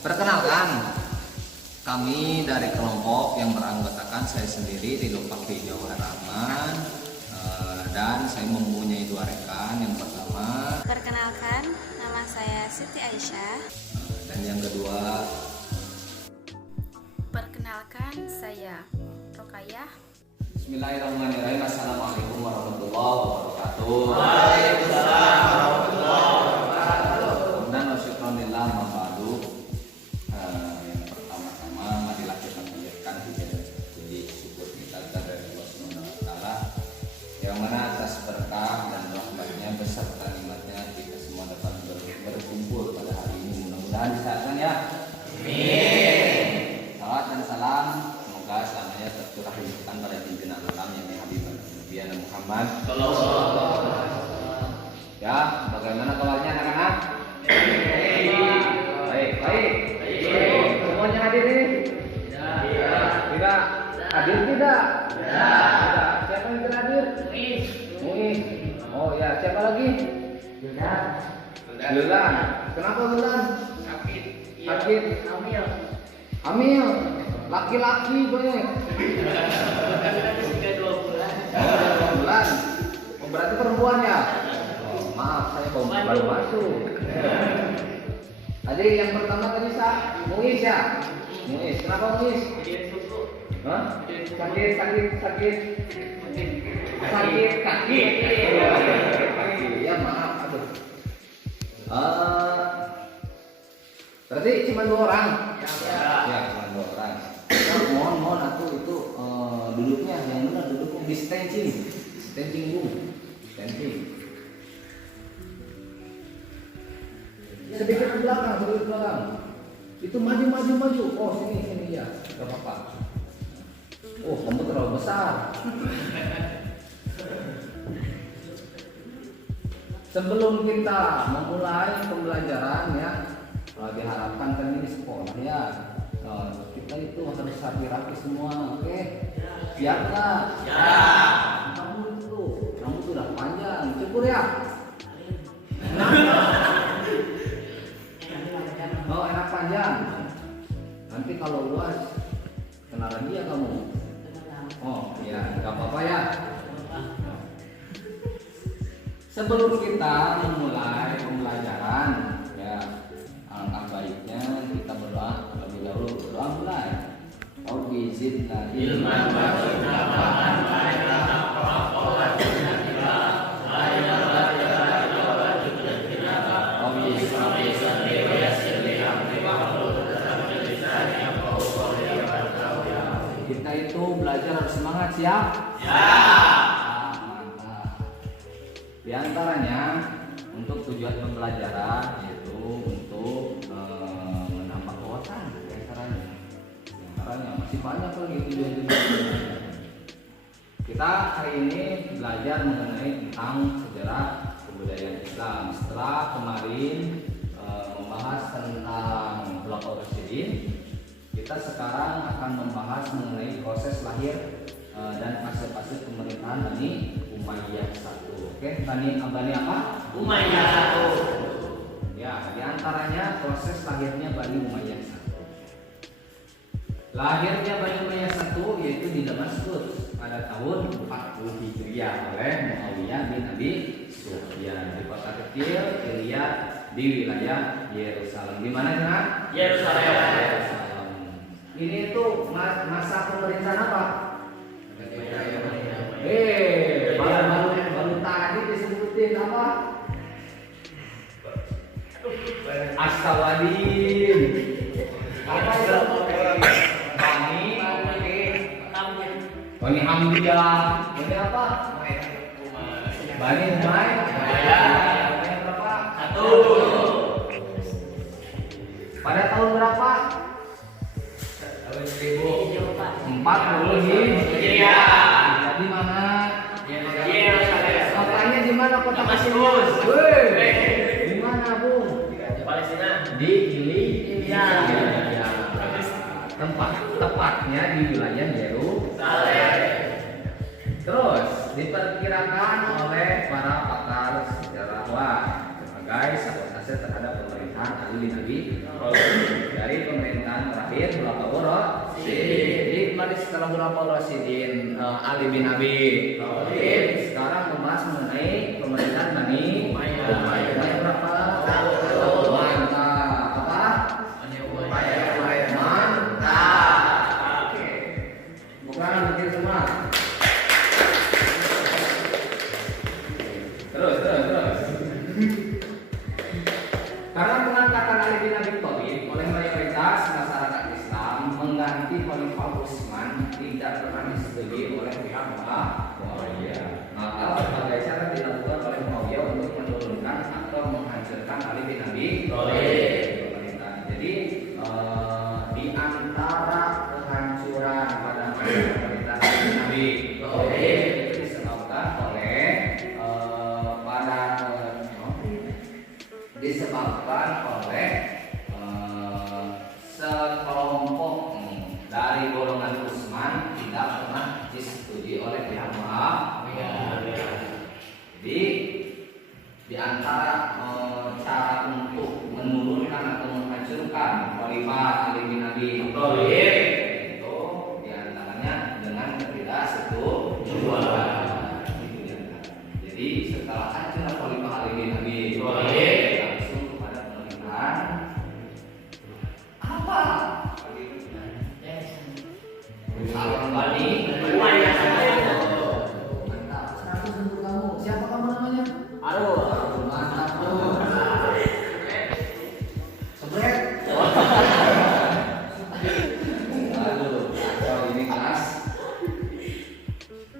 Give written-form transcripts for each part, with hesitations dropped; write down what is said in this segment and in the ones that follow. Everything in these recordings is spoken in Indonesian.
Perkenalkan, kami dari kelompok yang beranggotakan saya sendiri Ridho Fakri Jawahar Rahman, dan saya mempunyai dua rekan. Yang pertama, Perkenalkan, nama saya Siti Aisyah. dan yang kedua, Perkenalkan, saya Rokayah. Bismillahirrahmanirrahim. Assalamualaikum warahmatullahi wabarakatuh. Waalaikumsalam warahmatullahi wabarakatuh. Dan wasyukurillah mabadu. Yang pertama-tama marilah kita panjatkan puji syukur kita kepada Allah Subhanahu wa taala, yang mana atas berkah dan rahmatnya beserta nikmatnya kita semua dapat berkumpul pada hari ini. Mudah-mudahan disahkan ya. Amin. Salawat dan salam semoga selamanya tercurah limpahkan pada pimpinan alam yang Habib Nabi Muhammad sallallahu alaihi wasallam. Ya, bagaimana kabarnya anak-anak? Baik. Semuanya hadir ini? Tidak. Hadir tidak? Tidak. Siapa yang tidak hadir? Muiz. Oh ya, siapa lagi? Yulan. Kenapa Yulan? Sakit. Hamil. Laki-laki banyak. 2 bulan. Oh, berarti perempuan ya? Oh, maaf, saya baru masuk. Tadi yang pertama tadi Muiz ya? Muiz. Kenapa Muiz? Hah? Sakit kaki. Ya maaf, aduh. Berarti cuma 2 orang? Ya, cuma 2 orang. Mohon aku itu duduknya yang benar, duduknya di standing bung, standing. Sedikit ke belakang. Itu maju. Oh sini ya, gak apa-apa. Oh kamu terlalu besar. Sebelum kita memulai pembelajaran ya, diharapkan kan ini sekolah ya. Kita itu harus rapi-rapi semua, oke? Siap nggak? Siap. Rambut udah panjang, cukur ya? Oh enak panjang. Nanti kalau luas kena razia kamu. Oh iya, nggak apa-apa ya. Sebelum kita memulai pembelajaran ya, alangkah baiknya kita berdoa terlebih dahulu. Berdoa mulai. Rabbi zidna ilman wa zidna fahman wa ilna wa zidna kita itu belajar harus semangat siap? Ya. Mantap. Di antaranya untuk tujuan pembelajaran yaitu untuk menambah wawasan. Di antaranya masih banyak lagi tujuan-tujuan. Kita hari ini belajar mengenai tentang sejarah kebudayaan Islam. Setelah kemarin membahas tentang Khulafaur Rasyidin, kita sekarang akan membahas mengenai proses lahir dan fase-fase pemerintahan Bani Umayyah I. Oke, Bani apa? Umayyah I. Ya, diantaranya proses lahirnya Bani Umayyah I. Lahirnya Bani Umayyah I yaitu di Damaskus pada tahun 40 Hijriah oleh Muawiyah bin Abi Sufyan di kota kecil Ilyat di wilayah Yerusalem. Di mana dengan? Yerusalem. Ini tuh masa pemerintahan apa? Baru tadi disebutin apa? As-Sawadin. Apa itu? Bani Hamdiyah. Bani apa? Bani Umayyah. Bani berapa? 1. Pada tahun berapa? 40 Hijriah. Di mana? Kotanya di mana kota Damaskus? Di mana, Bung? Palestina. Di Ilya. Tepatnya di wilayah Yerusalem. Terus diperkirakan oleh para pakar sejarawan sebagai sabotase terhadap pemerintahan Ali bin Abi Thalib. Dari pemerintahan terakhir Khulafaur Rasyidin. Jadi mari setelah Khulafaur Rasyidin Ali bin Abi Thalib, sekarang membahas mengenai pemerintahan Bani Umayyah. Berapa? Mantap. Apa? Mantap. Oke. Bukan mungkin semua. Terus. Karena pengangkatan Ali bin Abi Thalib oleh mayoritas masyarakat Islam mengganti Khalifah Utsman tidak pernah disetujui oleh pihak Muawiyah. Maka berbagai cara dilakukan oleh Muawiyah untuk menurunkan atau menghancurkan Ali bin Abi Thalib. Jadi di antara kehancuran pada masa pemerintahan Ali bin Abi Thalib itu disebabkan oleh sekelompok dari golongan Utsman tidak pernah disetujui oleh pihak Muawiyah. Jadi di antara cara untuk menurunkan atau menghancurkan Khalifah Ali bin Abi Thalib itu di antaranya dengan ketidaksetujuan. Jadi setelah hancur Khalifah Ali bin Abi Thalib langsung kepada pemerintahan apa? Bani Umayyah. Mantap. Sekarang sebut kamu. Siapa kamu namanya? Aduh, mantap tuh. Sebret. Aduh, kalau ini kelas.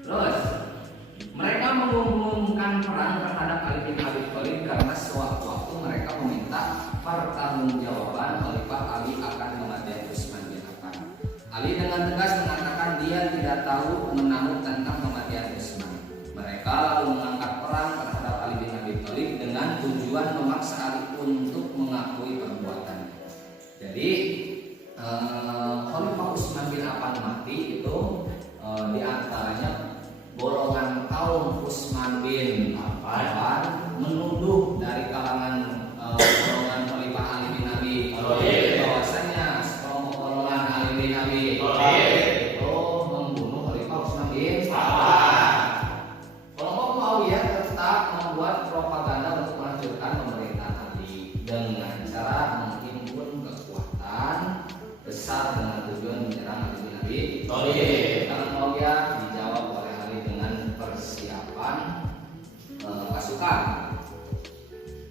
Terus mereka mengumumkan perang terhadap Ali bin Abi Thalib karena sewaktu-waktu mereka meminta pertanggungjawaban Khalifah Ali akan kematian Utsman bin Affan. Ali dengan tegas mengatakan dia tidak tahu menahu tentang kematian Utsman. Mereka lalu mengangkat perang terhadap Ali bin Abi Thalib dengan tujuan memaksa Ali untuk mengakui perbuatannya. Jadi Khalifah Utsman bin Affan mati itu di antaranya golongan kaum Utsman bin Affan menuduh dari kalangan golongan Khalifah Ali bin Abi Thalib bahwasanya sekelompok golongan Ali bin Abi Thalib itu membunuh Khalifah Utsman bin Affan. Kelompok Muawiyah tetap membuat propaganda untuk menghancurkan pemerintahan Ali dengan cara menghimpun kekuatan besar dengan tujuan menyerang Ali bin Abi Thalib. Karena Muawiyah dijawab oleh Ali dengan persiapan pasukan.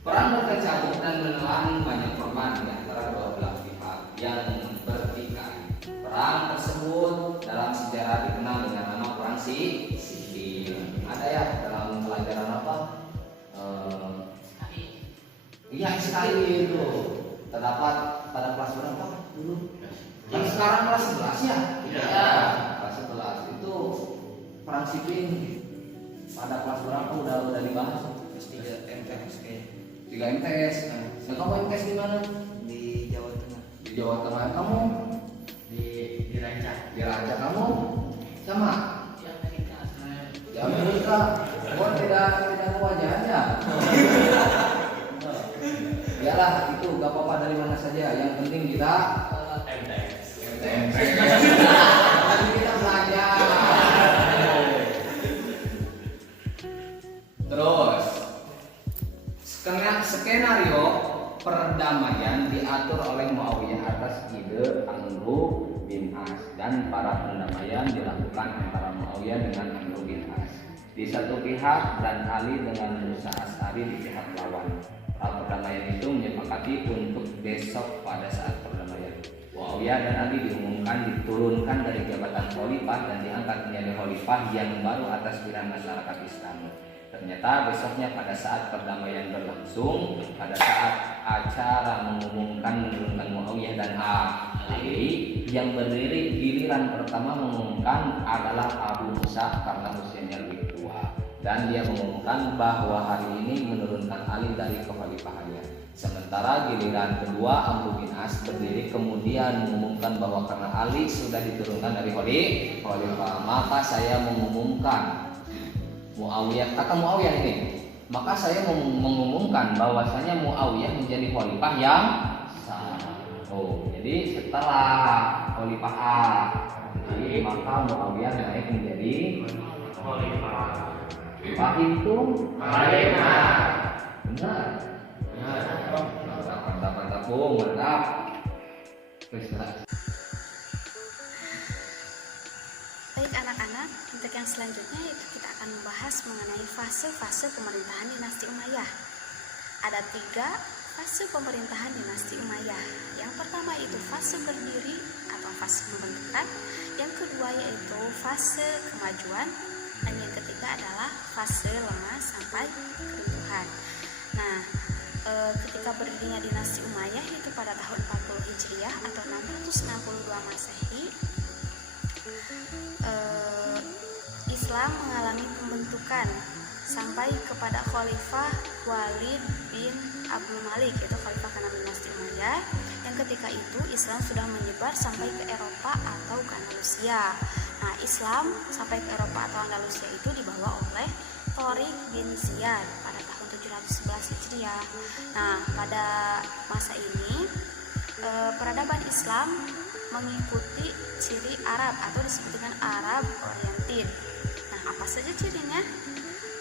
Perang berkecamuk dan menelan banyak korban di antara kedua belah pihak yang bertikai. Perang tersebut dalam sejarah dikenal dengan nama Perang Siffin. Ada ya dalam pelajaran apa? Iya sekali itu terdapat pada kelas berapa dulu? Yang sekarang kelas 11 ya? Iya. Kelas 11 itu Perang Siffin pada kelas berapa udah dibahas? 3 MTS kayaknya. 3 MTS. Nah, kamu MTS di mana? Di Jawa Tengah. Di Jawa Tengah. Kamu? Di Ranca. Di Ranca kamu? Sama? Di Amerika. Di Amerika. Kok tidak tahu wajahnya? Iyalah itu gak apa-apa dari mana saja. Yang penting kita MTS. Kita belajar. Terus skenario perdamaian diatur oleh Muawiyah atas ide Amr bin As dan para pendamaian dilakukan antara Muawiyah dengan Amr bin As di satu pihak dan Ali dengan Musa Asy'ari di pihak lawan. Perdamaian itu menyepakati untuk besok pada saat perdamaian Muawiyah dan Ali diumumkan diturunkan dari jabatan khalifah dan diangkat menjadi khalifah yang baru atas pilihan masyarakat Islam. Ternyata besoknya pada saat perdamaian berlangsung, pada saat acara mengumumkan menurunkan Muawiyah dan Ali, yang berdiri giliran pertama mengumumkan adalah Abu Musa karena usianya lebih tua, dan dia mengumumkan bahwa hari ini menurunkan Ali dari kekhalifahannya. Sementara giliran kedua Amr bin As berdiri kemudian mengumumkan bahwa karena Ali sudah diturunkan dari khalifah, maka saya mengumumkan Muawiyah, kata Muawiyah ini, maka saya mengumumkan bahwasanya Muawiyah menjadi khalifah yang Jadi setelah Khalifah A, jadi maka Muawiyah naik menjadi Khalifah. itu Benar. benar. Mantap, Bung, mantap. Terus, Baik anak-anak, untuk yang selanjutnya itu kita akan membahas mengenai fase-fase pemerintahan dinasti Umayyah. Ada 3 fase pemerintahan dinasti Umayyah. Yang pertama itu fase berdiri atau fase pembentukan. Yang kedua yaitu fase kemajuan. Dan yang ketiga adalah fase lemah sampai keruntuhan. Nah, ketika berdirinya dinasti Umayyah itu pada tahun 40 Hijriah atau 662 Masehi, Islam mengalami pembentukan sampai kepada Khalifah Walid bin Abdul Malik, yaitu Khalifah ke-6 dinasti Umayyah. Yang ketika itu Islam sudah menyebar sampai ke Eropa atau ke Andalusia. Nah, Islam sampai ke Eropa atau Andalusia itu dibawa oleh Tariq bin Ziyad pada tahun 711 Hijriah. Nah, pada masa ini peradaban Islam mengikuti ciri Arab atau disebut dengan Arab Oriented. Nah, apa saja cirinya?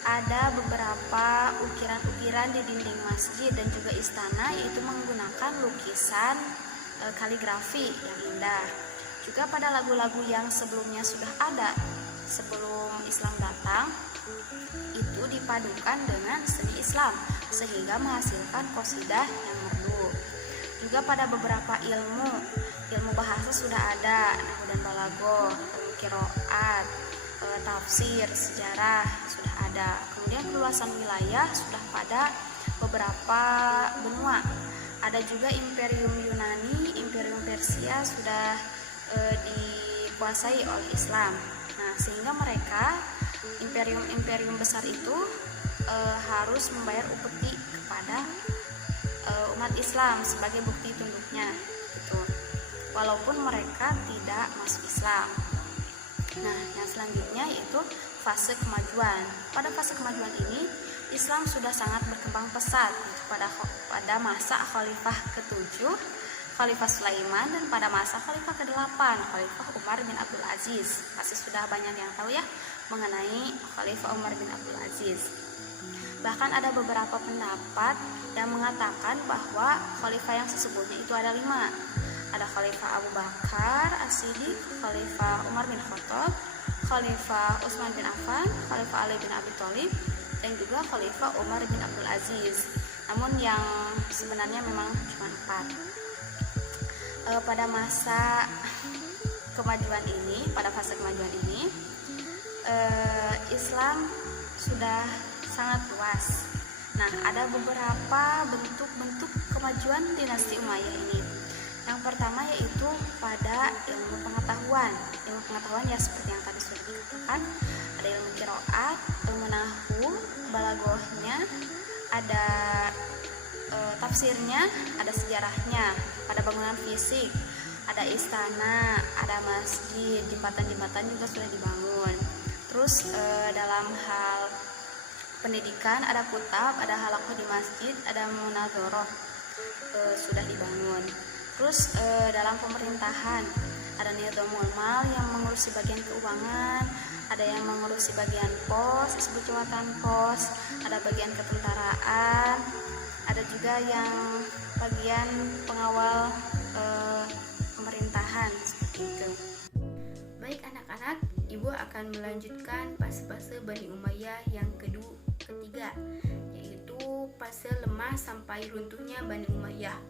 Ada beberapa ukiran-ukiran di dinding masjid dan juga istana, yaitu menggunakan lukisan kaligrafi yang indah. Juga pada lagu-lagu yang sebelumnya sudah ada sebelum Islam datang, itu dipadukan dengan seni Islam sehingga menghasilkan qasidah yang merdu. Juga pada beberapa ilmu bahasa sudah ada, nahwu dan balaghah, ilmu qiraat, tafsir, sejarah sudah ada. Kemudian keluasan wilayah sudah pada beberapa benua. Ada juga Imperium Yunani, Imperium Persia sudah dikuasai oleh Islam. Nah, sehingga mereka imperium besar itu harus membayar upeti kepada umat Islam sebagai bukti tunduknya, gitu. Walaupun mereka tidak masuk Islam. Nah, yang selanjutnya yaitu fase kemajuan. Pada fase kemajuan ini Islam sudah sangat berkembang pesat, yaitu pada masa Khalifah ke-7, Khalifah Sulaiman, dan pada masa Khalifah ke-8, Khalifah Umar bin Abdul Aziz. Pasti sudah banyak yang tahu ya mengenai Khalifah Umar bin Abdul Aziz. Bahkan ada beberapa pendapat yang mengatakan bahwa khalifah yang sesungguhnya itu ada 5. Ada Khalifah Abu Bakar As-Siddiq, Khalifah Umar bin Khattab, Khalifah Utsman bin Affan, Khalifah Ali bin Abi Thalib, dan juga Khalifah Umar bin Abdul Aziz. Namun yang sebenarnya memang cuma 4. Pada masa kemajuan ini, pada fase kemajuan ini, Islam sudah sangat luas. Nah, ada beberapa bentuk-bentuk kemajuan dinasti Umayyah ini. Yang pertama yaitu pada ilmu pengetahuan. Ilmu pengetahuan ya seperti yang tadi sudah dikatakan, ada ilmu qiraat, ilmu nahwu, balaghahnya, ada tafsirnya, ada sejarahnya, pada bangunan fisik, ada istana, ada masjid, jembatan-jembatan juga sudah dibangun. Terus dalam hal pendidikan ada kutab, ada halaqah di masjid, ada munadzarah sudah dibangun. Terus dalam pemerintahan ada nizamul mal yang mengurusi bagian keuangan, ada yang mengurusi bagian pos, disebut jawatan pos, ada bagian ketentaraan, ada juga yang bagian pengawal pemerintahan seperti itu. Baik anak-anak, Ibu akan melanjutkan fase-fase Bani Umayyah yang ketiga, yaitu fase lemah sampai runtuhnya Bani Umayyah.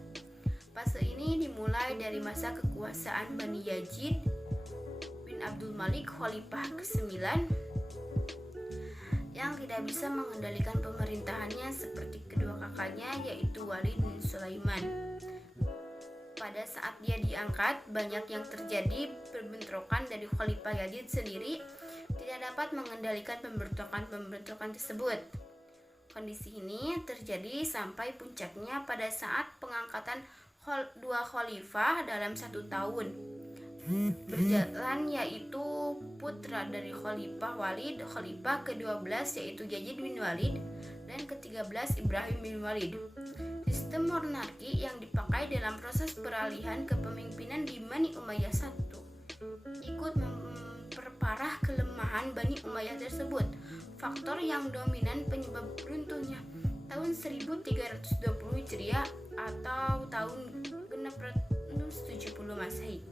Fase ini dimulai dari masa kekuasaan Bani Yazid bin Abdul Malik, Khalifah ke-9, yang tidak bisa mengendalikan pemerintahannya seperti kedua kakaknya yaitu Walid bin Sulaiman. Pada saat dia diangkat, banyak yang terjadi perbentrokan dari Khalifah Yazid sendiri tidak dapat mengendalikan pembentrokan tersebut. Kondisi ini terjadi sampai puncaknya pada saat pengangkatan 2 khalifah dalam 1 tahun berjalan, yaitu putra dari Khalifah Walid, Khalifah ke-12 yaitu Yazid bin Walid, dan ke-13 Ibrahim bin Walid. sistem monarki yang dipakai dalam proses peralihan kepemimpinan di Bani Umayyah I ikut memperparah kelemahan Bani Umayyah tersebut. Faktor yang dominan penyebab runtuhnya tahun 1320 Hijriah atau tahun 670 Masehi.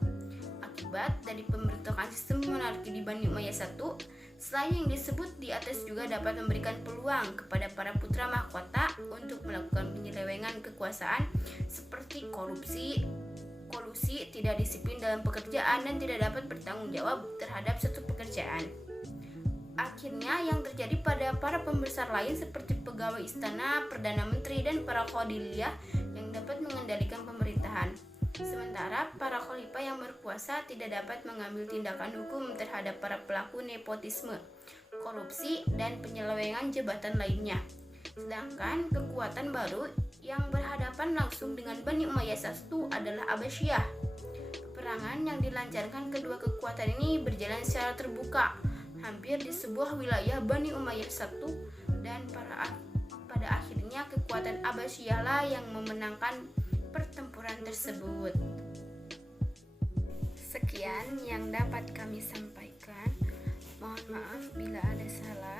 Akibat dari pembentukan sistem monarki di Bani Umayyah I, selain yang disebut di atas juga dapat memberikan peluang kepada para putra mahkota untuk melakukan penyelewengan kekuasaan seperti korupsi, kolusi, tidak disiplin dalam pekerjaan, dan tidak dapat bertanggung jawab terhadap suatu pekerjaan. Akhirnya yang terjadi pada para pembesar lain seperti pegawai istana, perdana menteri, dan para khodiliyah yang dapat mengendalikan pemerintahan. Sementara para khalifah yang berkuasa tidak dapat mengambil tindakan hukum terhadap para pelaku nepotisme, korupsi, dan penyelewengan jabatan lainnya. Sedangkan kekuatan baru yang berhadapan langsung dengan Bani Umayyah I adalah Abbasiyah. Peperangan yang dilancarkan kedua kekuatan ini berjalan secara terbuka hampir di sebuah wilayah Bani Umayyah I, dan pada akhirnya kekuatan Abbasiyah lah yang memenangkan pertempuran tersebut. Sekian yang dapat kami sampaikan. Mohon maaf bila ada salah.